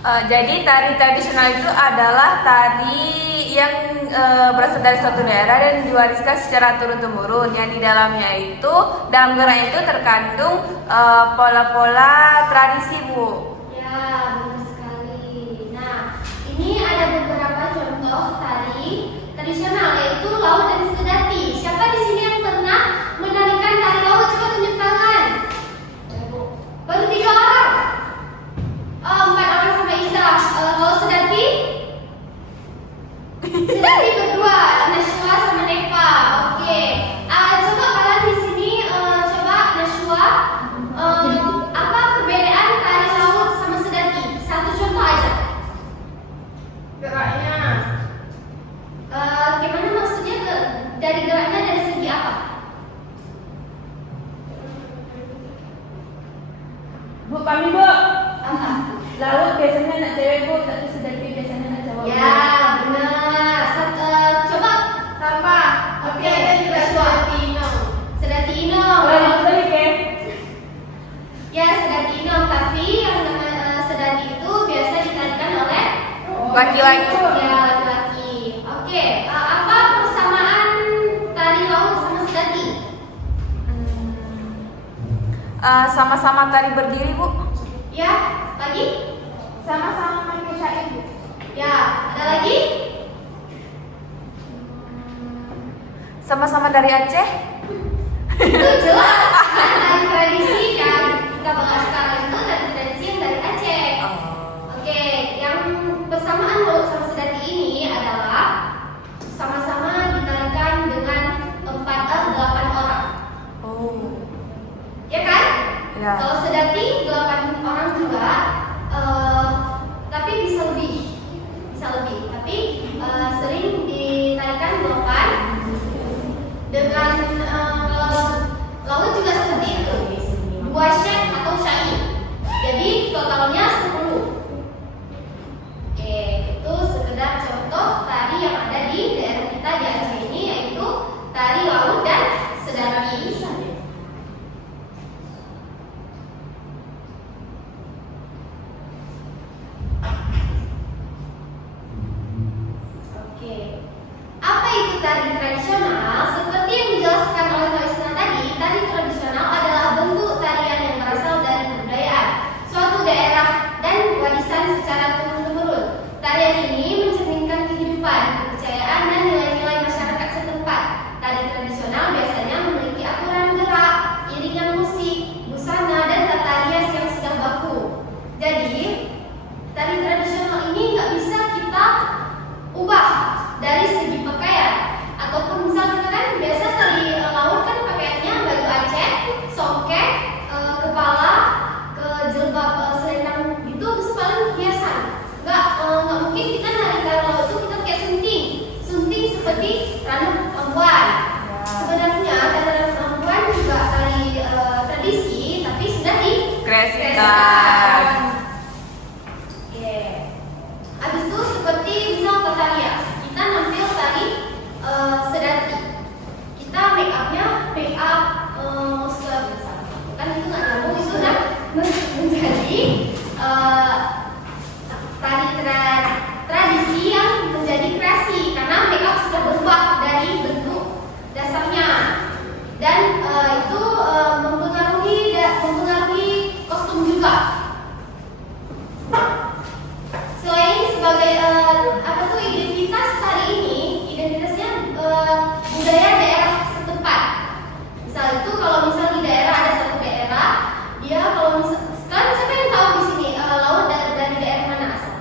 Jadi tari tradisional itu adalah tari yang berasal dari suatu daerah dan diwariskan secara turun-temurun. Yang di dalamnya itu, dalam gerak itu terkandung pola-pola tradisi, Bu. Ya, benar sekali. Nah, ini ada beberapa contoh tari tradisional, yaitu laut dan sedati. Siapa di sini yang pernah menarikan tari laut? Coba tunjuk tangan. Baru 3 orang. 4 orang sama Isa. Laut sedati? Sedati berdua, Nashwa sama Nepa. Oke. Coba kalian di sini coba Nashwa. Apa perbedaan tari laut sama sedati? Satu contoh aja. Geraknya. Gimana maksudnya dari geraknya dari segi apa? Bu, kami Bu. Apa? Laut biasanya anak cewek Bu, tapi sedati biasanya anak cowok. Ya, benar. Coba Sama. Tapi ada juga sedati inong. sedati inong. Oh, yang tadi kan? Ya, sedati inong, tapi yang nama sedati itu biasa ditarikan oleh Laki-laki. ya laki-laki. Oke, apa persamaan tari laut sama sedati? Sama-sama tari berdiri, Bu. Ya, lagi? Sama-sama pakai syair Bu. Ya, ada lagi? Sama-sama dari Aceh. Itu jelas kan tari tradisi yang kita bahas sekarang itu tari tradisi yang dari Aceh. Oke, yang persamaan laut sama sedati ini adalah sama-sama ditarikan dengan 8 orang. Oh. Ya kan? Ya. Kalau sedati 8 orang juga, tapi bisa lebih. Tapi sering ditarikan 8 dengan laut juga seperti itu. 2 syek atau syai. Jadi totalnya 10. Oke, itu sekedar contoh tari yang ada di daerah kita di Aceh ini, yaitu tari laut dan sedati. Oke, apa itu tari tradisional? Seperti yang dijelaskan oleh Mbak Isna tadi, tari tradisional adalah bentuk tarian yang berasal dari kebudayaan suatu daerah dan warisan secara turun-temurun. Tarian ini mencerminkan kehidupan, kepercayaan, dan nilai-nilai masyarakat setempat. Tari tradisional biasanya memiliki aturan gerak, iringan musik, busana, dan tata rias yang sudah baku. Jadi, tari tradisional ini nggak bisa kita ubah dari segi pakaian, ataupun misal kita kan biasa tari laut kan pakaiannya baju Aceh, songket, kepala, ke jilbab, selendang gitu, terus paling hiasan. Nggak mungkin kita nari tari laut itu kita kayak sunting seperti randut perempuan. Sebenarnya tari perempuan juga tari tradisi, tapi sudah Kreasikan. Oke. Habis itu seperti misal tata rias, kita nampil tari sedati. Kita make upnya make up muscle misalnya. Kan itu nggak nyambung, itu udah menjadi tari tradisi yang menjadi kreasi karena make up sudah berubah dari bentuk dasarnya, dan itu mempengaruhi kostum juga. Selain sebagai apa tuh identitas tari ini, identitasnya budaya daerah setempat. Misal itu kalau misal di daerah ada satu daerah, dia kalau misal sekarang siapa yang tahu di sini laut dari daerah mana asal?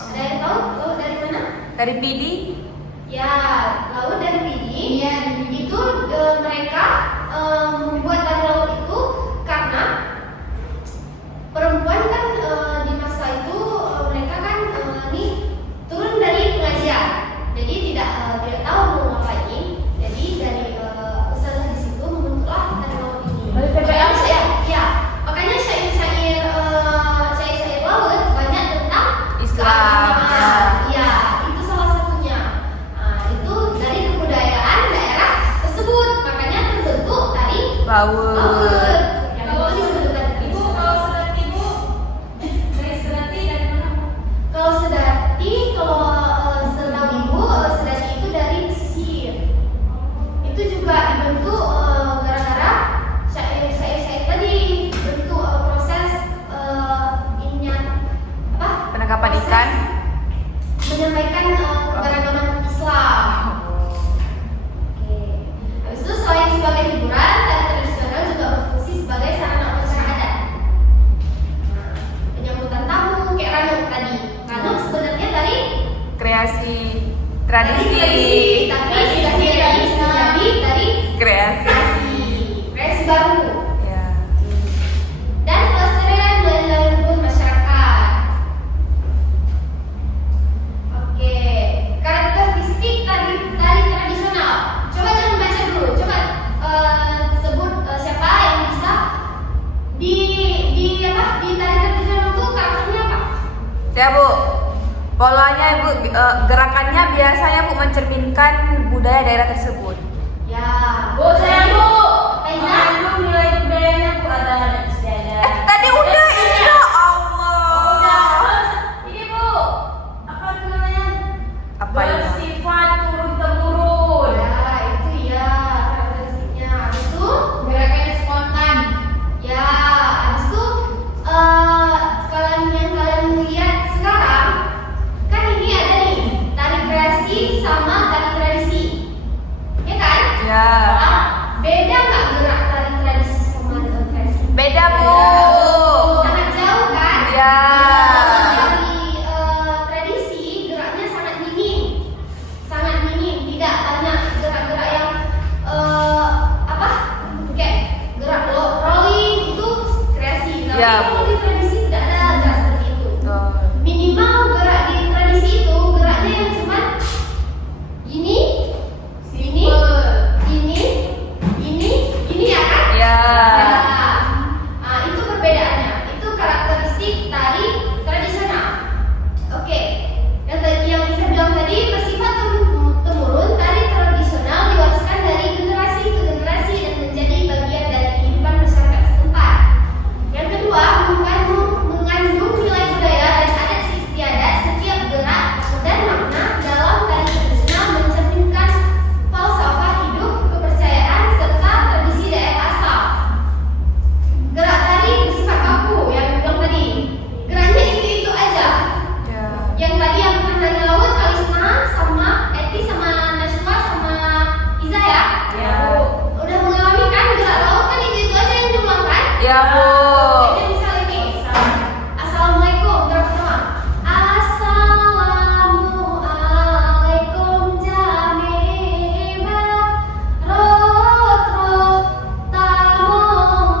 Ada yang tahu laut dari mana? Dari Pidi. Ya, laut dari Pidi. Ya, itu mereka membuat tari laut itu karena perempuan kan di masa itu mereka kan turun dari pengajian, jadi tidak tahu mau ngapain. Jadi dari ustazah di situ membentuklah tari laut ini. Makanya makanya syair-syair laut banyak tentang Islam. Ya, itu salah satunya. Itu dari kebudayaan daerah tersebut, makanya terbentuk tari Laut. menyampaikan keberagaman Islam. Oke. Habis itu selain sebagai hiburan, tari tradisional juga berfungsi sebagai sarana upacara adat. Nah, penyambutan tamu kayak ranuk tadi. Ranuk sebenarnya dari kreasi tradisi tapi sudah jadi dari kreasi baru. ya. Dan pelestarian nilai luhur masyarakat. Oke, karakteristik tari tradisional. Coba jangan baca dulu. Coba sebut siapa yang bisa di tari tradisional itu karakternya apa? Ya Bu, polanya Ibu, gerakannya biasanya Bu mencerminkan budaya daerah tersebut. Ya. Bu, saya Bu. Faiza? Mengandung nilai budayanya Bu, ada adat istiadat. Tadi udah insya Allah. Ini Bu, apa namanya? Apa itu? Bersifat turun temurun. Ya, itu ya karakteristiknya. Habis itu Gerakannya spontan. ya, habis itu kalian lihat sekarang kan ini ada nih tari kreasi sama tari tradisi, ya kan? Ya. Beda nggak gerak tari tradisi sama tari kreasi? Beda Bu. Sangat jauh kan? Ya. Tari tradisi geraknya sangat minim, tidak banyak gerak-gerak yang kayak gerak rolling itu kreasi. Tapi Ya, kalau Bu. di tradisi tidak ada gerak seperti itu. Tuh. Minimal gerak di tradisi itu geraknya yang cuman ini, ini ya kan? Ya. Nah, itu perbedaannya. Itu karakteristik tari tradisional. Oke. Yang bisa bilang tadi bersifat temurun, tari tradisional diwariskan dari generasi ke generasi dan menjadi bagian dari kehidupan masyarakat setempat. Yang kedua, mengandung nilai budaya dan adat istiadat. Setiap gerak dan makna dalam tari tradisional mencerminkan falsafah hidup, kepercayaan, serta tradisi daerah asal. Gerak tari bersifat kaku yang bilang tadi. Geraknya itu aja. Ya. Yang tadi yang pernah dari laut, Kalisna sama Eti sama Najwa sama Iza ya. Ya. Udah mengalami kan gerak laut kan itu aja yang diulang kan? Ya Bu. Jadi misalnya nih, Assalamualaikum, gerak pertama. Assalamualaikum jami'a rot tamong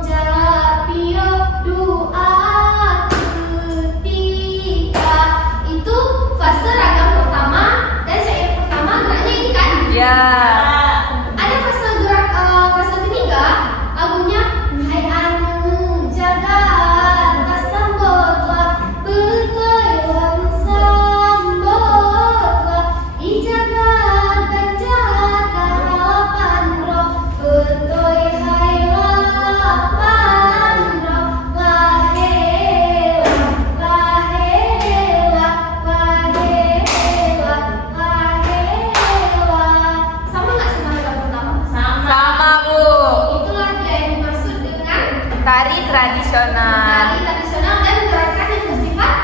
japiro doa ketika. Itu fase ragam pertama dan syair pertama geraknya ini kan? Ya. Ada fase ketiga lagunya Hai anu jagat tasambotlah betoiwan sambotlah di jagat dan jagat harapan roh betoi hai lapan roh lahela sama nggak sama lagu pertama? Sama Bu. Itulah dia yang dimaksud dengan Tari tradisional. tari tradisional dan gerakan yang bersifat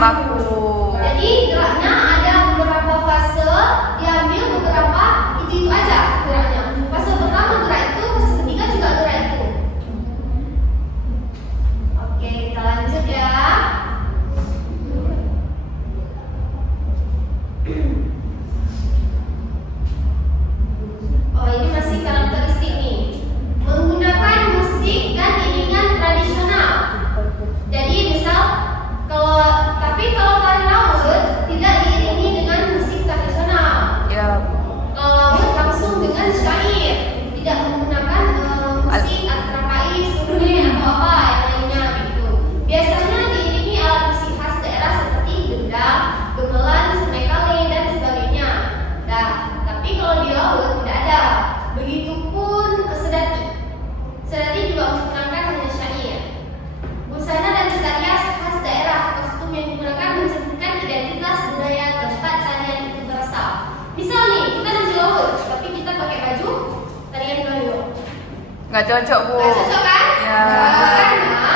Baku. Jadi geraknya ada beberapa fase, diambil beberapa itu aja geraknya. Fase pertama gerak itu, fase ketiga juga gerak itu. Oke, kita lanjut ya. Oh, ini masih karakteristik nih. Menggunakan musik dan iringan tradisional. Jadi misal tapi kalau tari laut tidak diiringi dengan musik tradisional. Ya. Kalau laut langsung dengan syair, tidak menggunakan musik antara pais, sungai atau apa yang lainnya gitu. Biasanya diiringi alat musik khas daerah seperti gendang, gamelan, senekale dan sebagainya. Nah, tapi kalau di laut tidak ada. Begitupun sedati. Sedati juga menggunakan hanya syair. Busana dan tarian khas daerah, kostum yang digunakan mencerminkan identitas budaya tempat tarian itu berasal. Misal nih, kita di laut, tapi kita pakai baju tarian gayo. Nggak cocok Bu. Nggak cocok kan? Ya. Karena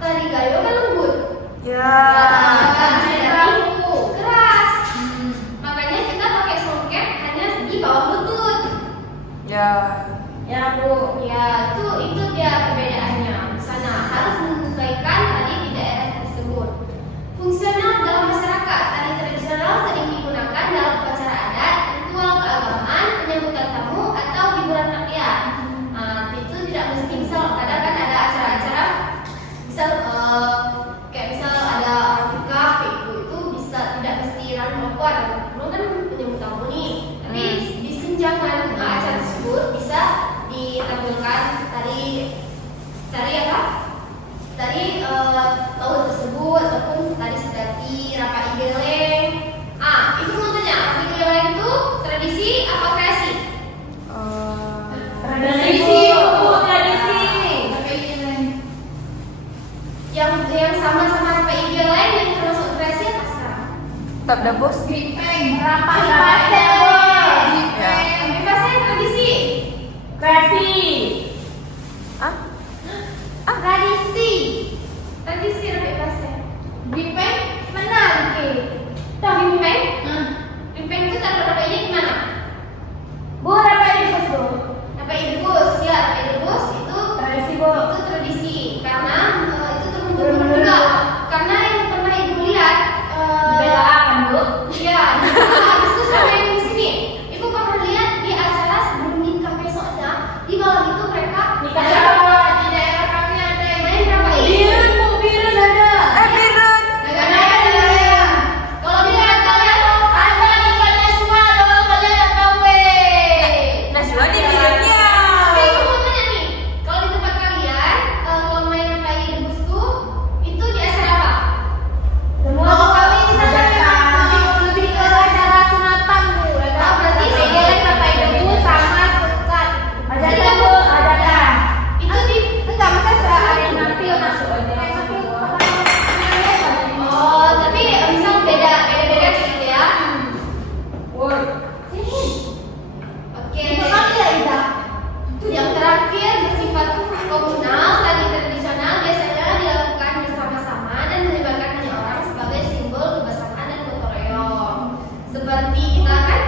tari gayo kan lembut. Ya. Ya. Bisa dari keras. Makanya kita pakai songket hanya di bawah lutut. Ya. Ya Bu. Ya, itu dia perbedaannya. Sana harus menyesuaikan tadi di daerah tersebut. Fungsional dalam masyarakat, tari tradisional sering digunakan dalam upacara adat, ritual keagamaan, penyambutan tamu, atau hiburan rakyat. Itu tidak mesti, misal kadang kan ada acara-acara, misal kayak misal ada orang nikah, itu bisa tidak mesti ramai perempuan, kan penyambut tamu nih. Tapi di senjangan acara tersebut bisa ditampilkan tari apa? Tari laut tersebut ataupun tari sedati, rapa igeleng. Ibu mau tanya, rapa igeleng itu tradisi apa kreasi? Tradisi Bu, tradisi. Yang sama-sama rapa igeleng yang termasuk kreasi apa sekarang? Tetap dah bos. Rapa Ya. Bebasnya tradisi. Kreasi. Tradisi rapa bebasnya. Bipeng mana Bipeng? Tahu bipeng? Bipeng itu tanda rapa ini gimana? Bu, rapa ini Bu. Rapa idebus, ya rapa idebus itu Tradisi Bu. itu tradisi karena itu turun-turun juga karena yang pernah ibu lihat Beda kan Bu? iya habis itu sama yang di sini ibu pernah lihat di acara sebelum nikah besoknya di malam itu mereka Nikah siapa? di daerah kami ada yang main berapa ini Birun Bu, birun ada. Birun. kalau dilihat kalian ada nikahnya semua kalau kalian tahu Najwa di birunnya. Oke, ibu mau tanya nih, kalau di tempat kalian kalau main rapa idebus itu di acara apa? Semua Kalau kami di sana hajatan. lebih ke acara sunatan Bu. Berarti Segeleng rapa ibu sama sekat. Hajatan Bu, hajatan. itu di enggak masa Ada yang nampil masuk aja. Oh, tapi misal beda gitu ya. Woi. Oke. Yang terakhir bersifat komunal, tari tradisional biasanya dilakukan bersama-sama dan melibatkan banyak orang sebagai simbol kebersamaan dan gotong royong. Seperti kita kan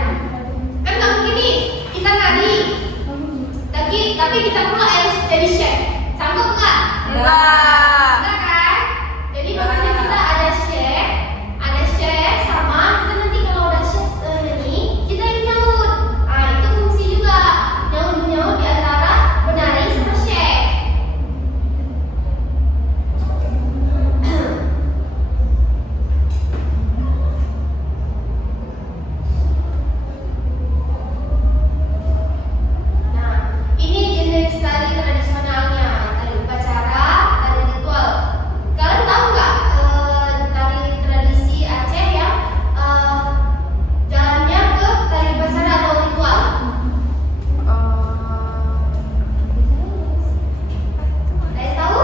nggak mungkin nih kita tadi, tapi kita pula yang jadi chef. Sanggup nggak? Enggak. Enggak kan? Jadi makanya kita ada chef sama kita nanti kalau ada chef nyanyi, kita yang nyaut. Itu fungsi juga nyaut di antara penari sama chef. Nah, ini jenis tari tradisionalnya, tari upacara, tari ritual. Kalian tahu nggak tari tradisi Aceh yang jalannya ke tari upacara atau ritual? Kalian tahu?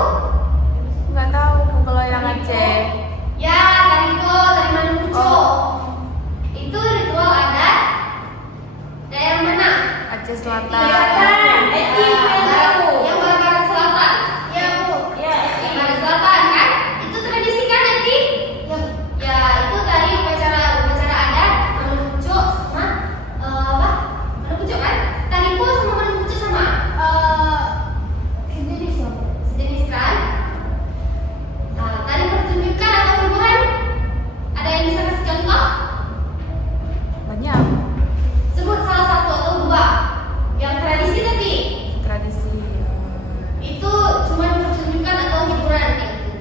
Nggak tahu kalau yang Aceh. Ya, tariko, tari Manuk Pucuk. Itu ritual adat daerah mana? Aceh Selatan. Selatan. Yang barat selatan. Ya, Bu. Ya, Yang barat selatan kan? Itu tradisi kan nanti? Ya, itu tari upacara adat Manuk Pucuk sama apa? Manuk Pucuk kan? Tariko sama Manuk Pucuk sama? Sejenis kan? Tari pertunjukan atau hiburan? Ada yang bisa kasih contoh? Banyak Sebut salah satu atau dua. Yang tradisi tadi tradisi. itu cuma pertunjukan atau hiburan gitu.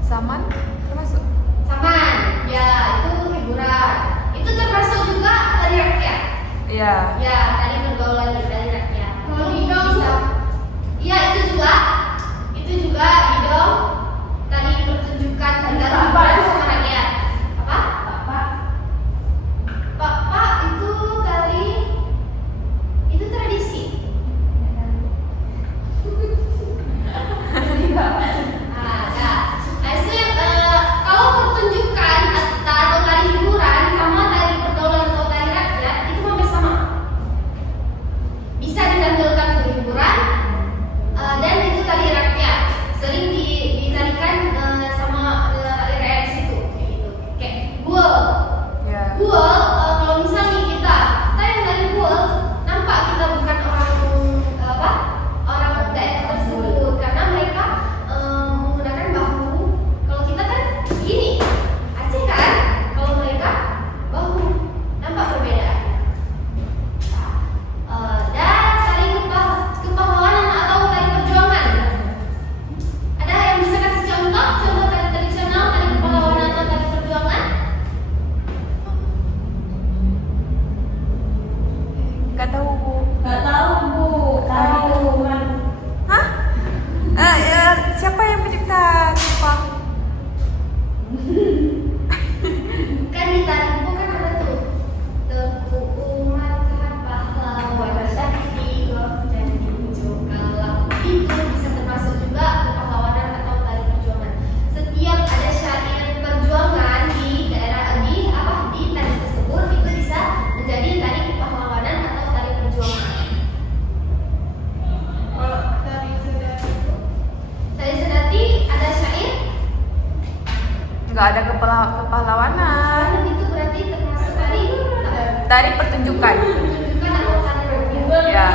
Saman termasuk. Saman, ya itu hiburan. Itu termasuk juga tari rakyat. Iya. Ya, tari pergaulan dari rakyat. Itu bisa. Iya, itu juga hidung tari pertunjukan antara hiburan sama rakyat. Apa? Pak, itu tari itu tradisi. Kalau pertunjukan atau tari hiburan sama tari pergaulan atau tari rakyat itu hampir sama. Bisa ditampilkan untuk hiburan dan itu tari rakyat. Sering nggak ada kepahlawanan. Itu berarti termasuk tari Tari pertunjukan. pertunjukan atau tari rakyat. Ya.